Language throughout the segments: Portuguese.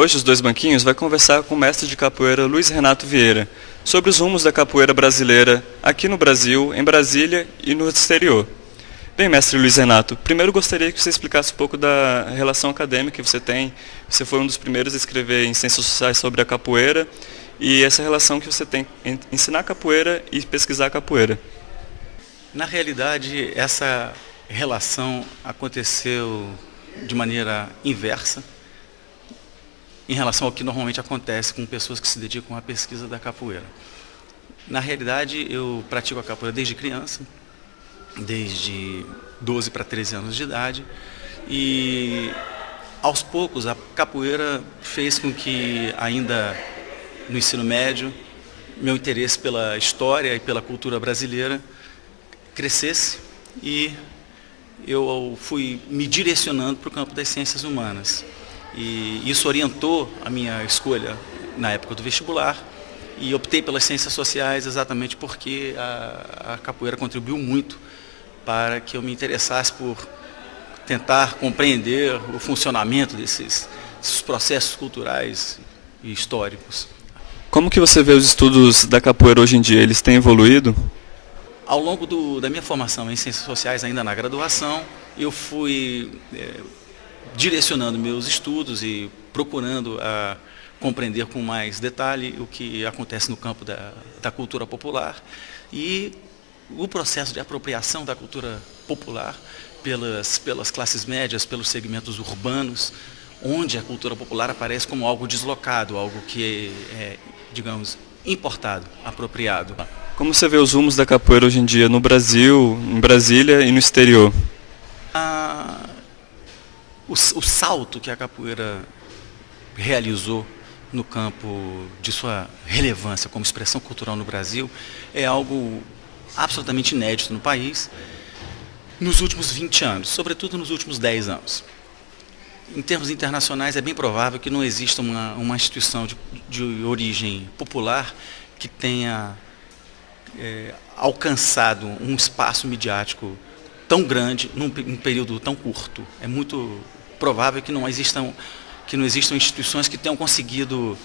Hoje os dois banquinhos vai conversar com o mestre de capoeira Luiz Renato Vieira sobre os rumos da capoeira brasileira aqui no Brasil, em Brasília e no exterior. Bem, mestre Luiz Renato, primeiro gostaria que você explicasse um pouco da relação acadêmica que você tem. Você foi um dos primeiros a escrever em Ciências Sociais sobre a capoeira e essa relação que você tem entre ensinar capoeira e pesquisar capoeira. Na realidade, essa relação aconteceu de maneira inversa em relação ao que normalmente acontece com pessoas que se dedicam à pesquisa da capoeira. Na realidade, eu pratico a capoeira desde criança, desde 12 para 13 anos de idade, e aos poucos a capoeira fez com que, ainda no ensino médio, meu interesse pela história e pela cultura brasileira crescesse e eu fui me direcionando para o campo das ciências humanas. E isso orientou a minha escolha na época do vestibular e optei pelas ciências sociais exatamente porque a capoeira contribuiu muito para que eu me interessasse por tentar compreender o funcionamento desses processos culturais e históricos. Como que você vê os estudos da capoeira hoje em dia? Eles têm evoluído? Ao longo da minha formação em ciências sociais, ainda na graduação, eu fui direcionando meus estudos e procurando compreender com mais detalhe o que acontece no campo da cultura popular e o processo de apropriação da cultura popular pelas classes médias, pelos segmentos urbanos, onde a cultura popular aparece como algo deslocado, algo que é, digamos, importado, apropriado. Como você vê os rumos da capoeira hoje em dia no Brasil, em Brasília e no exterior? O salto que a capoeira realizou no campo de sua relevância como expressão cultural no Brasil é algo absolutamente inédito no país nos últimos 20 anos, sobretudo nos últimos 10 anos. Em termos internacionais, é bem provável que não exista uma instituição de origem popular que tenha alcançado um espaço midiático tão grande num período tão curto. É muito provável que não existam instituições que tenham conseguido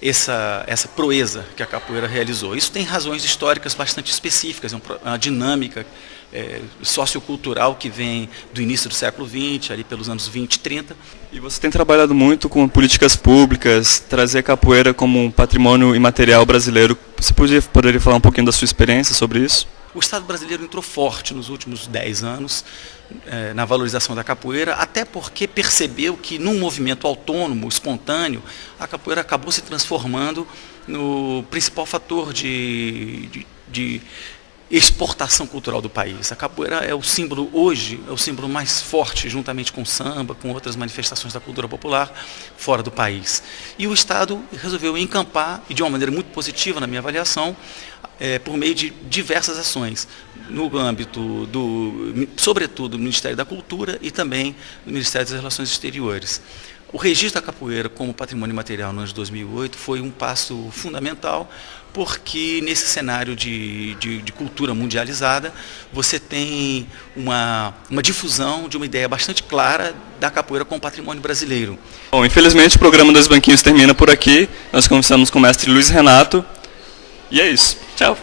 essa proeza que a capoeira realizou. Isso tem razões históricas bastante específicas, uma dinâmica sociocultural que vem do início do século XX, ali pelos anos 20 e 30. E você tem trabalhado muito com políticas públicas, trazer a capoeira como um patrimônio imaterial brasileiro. Você poderia falar um pouquinho da sua experiência sobre isso? O Estado brasileiro entrou forte nos últimos 10 anos na valorização da capoeira, até porque percebeu que num movimento autônomo, espontâneo, a capoeira acabou se transformando no principal fator de exportação cultural do país. A capoeira é o símbolo, hoje, é o símbolo mais forte, juntamente com o samba, com outras manifestações da cultura popular, fora do país. E o Estado resolveu encampar, e de uma maneira muito positiva na minha avaliação, por meio de diversas ações, no âmbito, sobretudo, do Ministério da Cultura e também do Ministério das Relações Exteriores. O registro da capoeira como patrimônio imaterial no ano de 2008 foi um passo fundamental, porque nesse cenário de cultura mundializada, você tem uma difusão de uma ideia bastante clara da capoeira como patrimônio brasileiro. Bom, infelizmente o programa Dois Banquinhos termina por aqui. Nós conversamos com o mestre Luiz Renato. E é isso. Tchau.